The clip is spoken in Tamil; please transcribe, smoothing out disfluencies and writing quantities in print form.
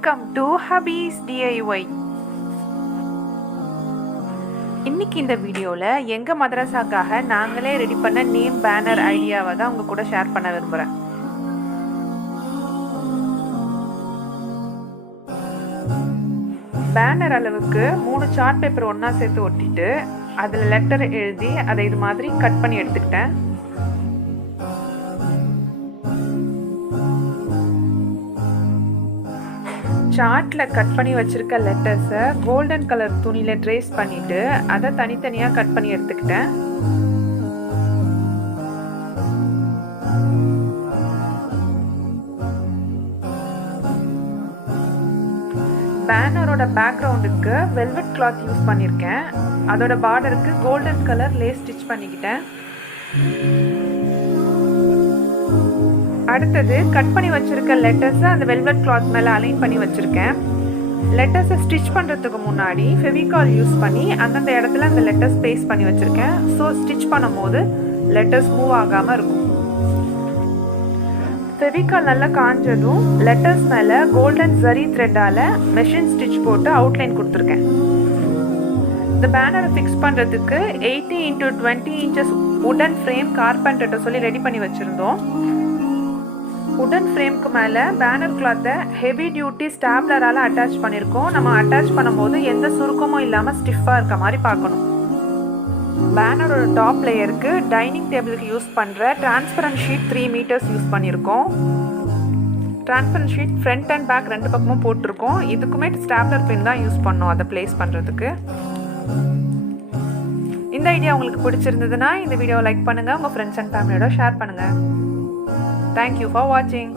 Welcome to Hafiz DIY. இன்னைக்கு இந்த வீடியோவில் எங்கள் மதரசாக்காக நாங்களே ரெடி பண்ண நேம் பேனர் ஐடியாவை தான் உங்கள் கூட ஷேர் பண்ண விரும்புகிறேன். பேனர் அளவுக்கு 3 சார்ட் பேப்பர் ஒன்றா சேர்த்து ஒட்டிட்டு அதில் லெட்டர் எழுதி அதை இது மாதிரி கட் பண்ணி எடுத்துக்கிட்டேன். சார்ட்டில் கட் பண்ணி வச்சுருக்க லெட்டர்ஸை கோல்டன் கலர் துணியில் ட்ரேஸ் பண்ணிவிட்டு அதை தனித்தனியாக கட் பண்ணி எடுத்துக்கிட்டேன். பேனரோட பேக்ரவுண்டுக்கு வெல்வெட் கிளாத் யூஸ் பண்ணியிருக்கேன். அதோட பார்டருக்கு கோல்டன் கலர் லேஸ் ஸ்டிச் பண்ணிக்கிட்டேன். அடுத்தது கட் பண்ணி வச்சுருக்க லெட்டர்ஸை அந்த வெல்வெட் கிளாத் மேலே அலைன் பண்ணி வச்சுருக்கேன். லெட்டர்ஸை ஸ்டிச் பண்ணுறதுக்கு முன்னாடி ஃபெவிகால் யூஸ் பண்ணி அந்தந்த இடத்துல அந்த லெட்டர்ஸ் பேஸ்ட் பண்ணி வச்சுருக்கேன். ஸோ ஸ்டிச் பண்ணும் போது லெட்டர்ஸ் மூவ் ஆகாமல் இருக்கும். ஃபெவிகால் நல்லா காஞ்சதும் லெட்டர்ஸ் மேலே கோல்டன் ஜரி த்ரெட்டால் மெஷின் ஸ்டிச் போட்டு அவுட்லைன் கொடுத்துருக்கேன். இந்த பேனரை ஃபிக்ஸ் பண்ணுறதுக்கு 80 x 20 inches உடன் ஃப்ரேம் கார்பெண்டர்கிட்ட சொல்லி ரெடி பண்ணி வச்சுருந்தோம். உடன் ஃப்ரேம்க்கு மேலே பேனர் கிளாத்தை ஹெவி டியூட்டி ஸ்டாப்லரால் அட்டாச் பண்ணியிருக்கோம். நம்ம அட்டாச் பண்ணும்போது எந்த சுருக்கமும் இல்லாமல் ஸ்டிஃபாக இருக்க மாதிரி பார்க்கணும். பேனரோட டாப் லேயருக்கு டைனிங் டேபிளுக்கு யூஸ் பண்ணுற டிரான்ஸ்பரண்ட் ஷீட் 3 meters யூஸ் பண்ணியிருக்கோம். Transparent sheet front and back 2 பக்கமும் போட்டிருக்கோம். இதுக்குமே ஸ்டாப்லர் பின் தான் யூஸ் பண்ணோம் அதை ப்ளேஸ் பண்ணுறதுக்கு. இந்த ஐடியா உங்களுக்கு பிடிச்சிருந்ததுன்னா இந்த வீடியோவை லைக் பண்ணுங்கள், உங்கள் ஃப்ரெண்ட்ஸ் அண்ட் ஃபேமிலியோட ஷேர் பண்ணுங்கள். Thank you for watching.